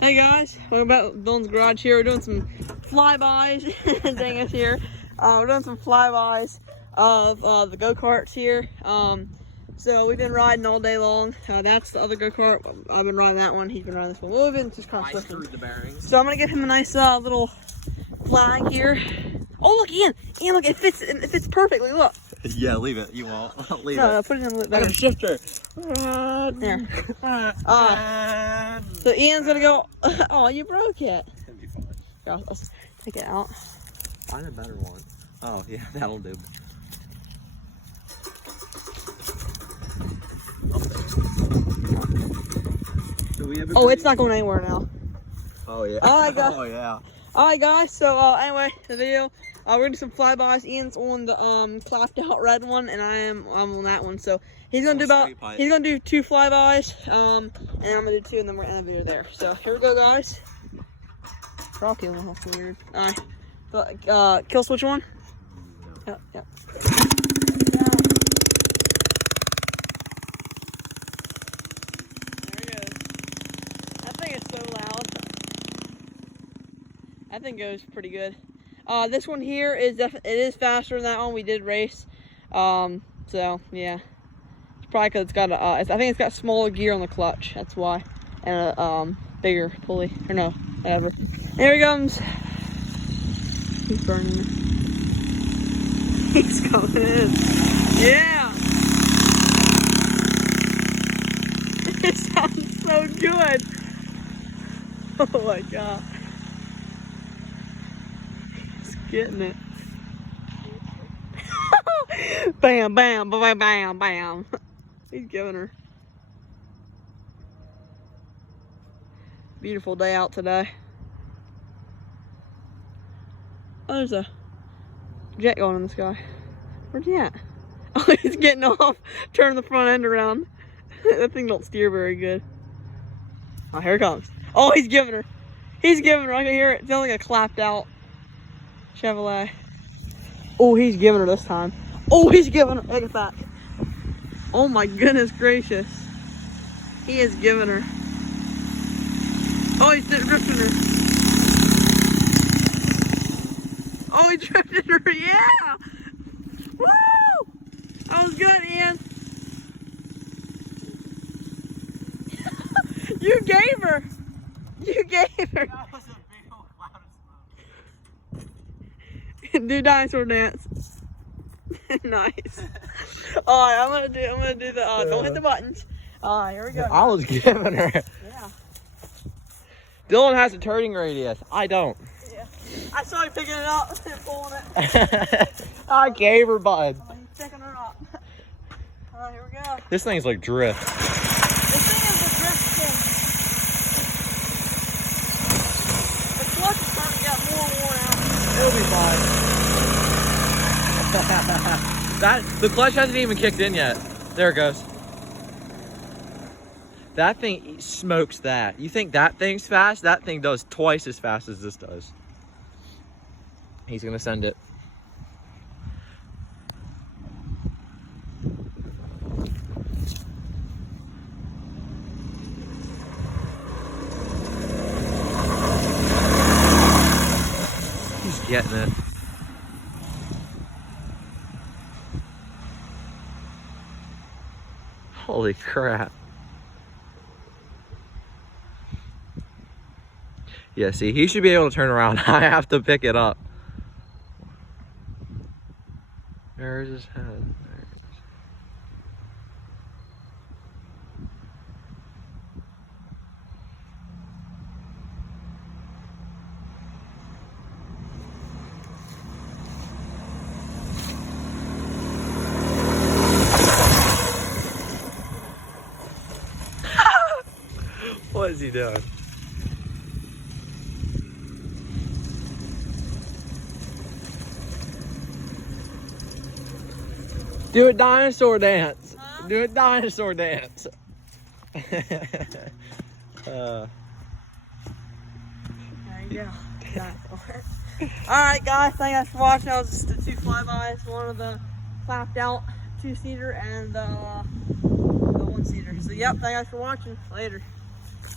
Hey guys, welcome back to Dylan's garage here. We're doing some flybys. Dang us here. We're doing some flybys of the go-karts here. So we've been riding all day long. That's the other go-kart. I've been riding that one. He's been riding this one. We've been just kind of switching. The bearings. So I'm gonna give him a nice little flag here. Oh look, Ian, look, it fits perfectly. Look. Yeah, leave it. You won't. Leave No, it. put it in the Better shifter. There. So Ian's gonna go. Oh, you broke it. It's gonna be fine. Yeah, I'll take it out. Find a better one. Oh yeah, that'll do. Oh, it's not going anywhere now. Oh yeah. All right, guys. Oh yeah. All right, guys. So anyway, the video. We're gonna do some flybys. Ian's on the clapped out red one, and I'm on that one. So he's gonna do 2 flybys. And I'm gonna do 2, and then we're gonna end the video there. So here we go, guys. Rock killing, that's weird. All right. Kill switch one. No. Yep. That thing goes pretty good. This one here is it is faster than that one we did race. So yeah, it's probably because it's got a I think it's got smaller gear on the clutch. That's why, and a bigger pulley or no, whatever. There he comes. He's burning. He's coming in. Yeah. It sounds so good. Oh my god. Getting it. Bam, bam, bam, bam, bam. He's giving her. Beautiful day out today. Oh, there's a jet going in the sky. Where's he at? Oh, he's getting off. Turning the front end around. That thing don't steer very good. Oh, here it comes. Oh, he's giving her. He's giving her. I can hear it. It sounds like a clapped out Chevrolet. Oh, he's giving her this time. Oh, he's giving her. Look at that. Oh my goodness gracious. He is giving her. Oh, he's drifting her. Oh, he drifted her. Yeah. Woo! That was good, Ian. You gave her. You gave her. Do dinosaur dance. Nice. Alright, I'm gonna do the don't hit the buttons. Alright, here we go. I was giving her. Yeah. Dylan has a turning radius. I don't. Yeah. I saw you picking it up and pulling it. I gave her bud. Oh, he's picking her up. Alright, here we go. This thing's like drift. This thing is a drift thing. The clutch is starting to get more worn out. It'll be fine. The clutch hasn't even kicked in yet. There it goes. That thing smokes that. You think that thing's fast? That thing does twice as fast as this does. He's gonna send it. He's getting it. Holy crap. Yeah, see, he should be able to turn around. I have to pick it up. Where's his head? There it is. What is he doing? Do a dinosaur dance. Huh? Do a dinosaur dance. There you go. Alright guys, thank you guys for watching. That was just the 2 flybys, one of the clapped out 2-seater and the 1-seater. So yep, thank you guys for watching. Later.